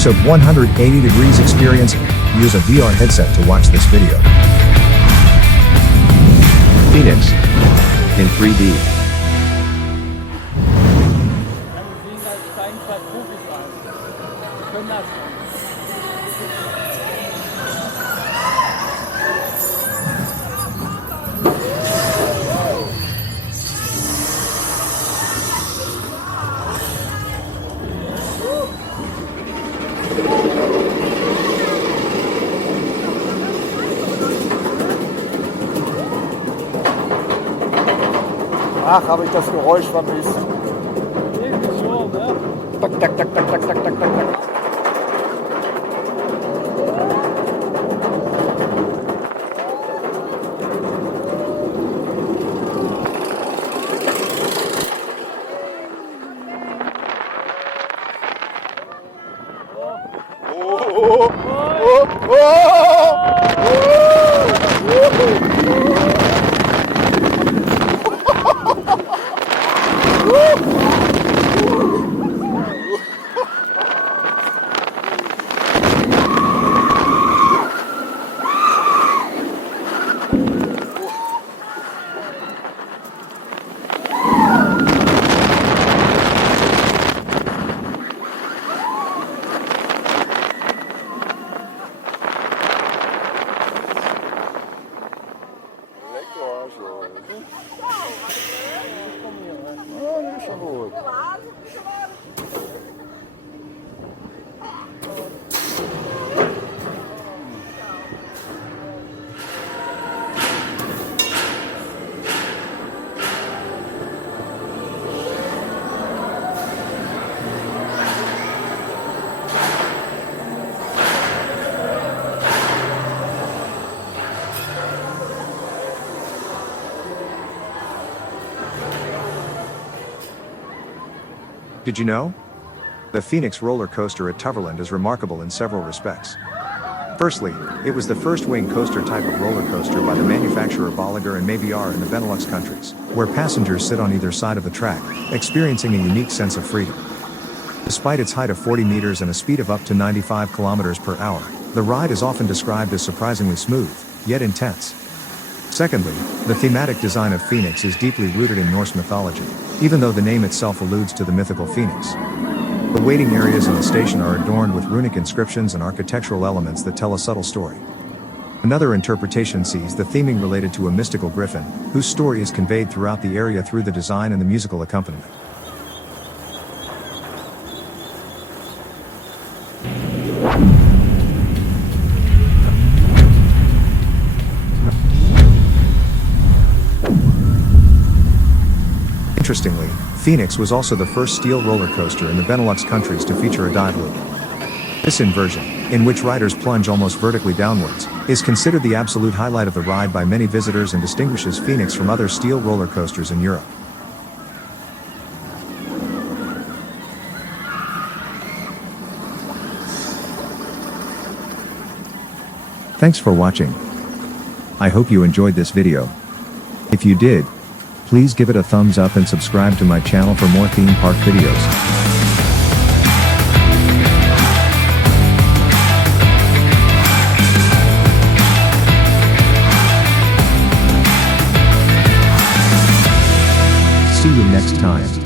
immersive 180 degrees experience. Use a VR headset to watch this video. Fēnix in 3D. Ach, habe ich das Geräusch vermisst. Irgendwie schon, ne? Tak, tak, tak, tak, tak, tak, tak, tak. Did you know? The Fēnix roller coaster at Toverland is remarkable in several respects. Firstly, it was the first wing coaster type of roller coaster by the manufacturer ROLLERCOASTER and Embark in the Benelux countries, where passengers sit on either side of the track, experiencing a unique sense of freedom. Despite its height of 40 meters and a speed of up to 95 kilometers per hour, the ride is often described as surprisingly smooth, yet intense. Secondly, the thematic design of Fēnix is deeply rooted in Norse mythology, even though the name itself alludes to the mythical Fēnix. The waiting areas in the station are adorned with runic inscriptions and architectural elements that tell a subtle story. Another interpretation sees the theming related to a mystical griffin, whose story is conveyed throughout the area through the design and the musical accompaniment. Interestingly, Fēnix was also the first steel roller coaster in the Benelux countries to feature a dive loop. This inversion, in which riders plunge almost vertically downwards, is considered the absolute highlight of the ride by many visitors and distinguishes Fēnix from other steel roller coasters in Europe. Thanks for watching. I hope you enjoyed this video. If you did, please give it a thumbs up and subscribe to my channel for more theme park videos. See you next time.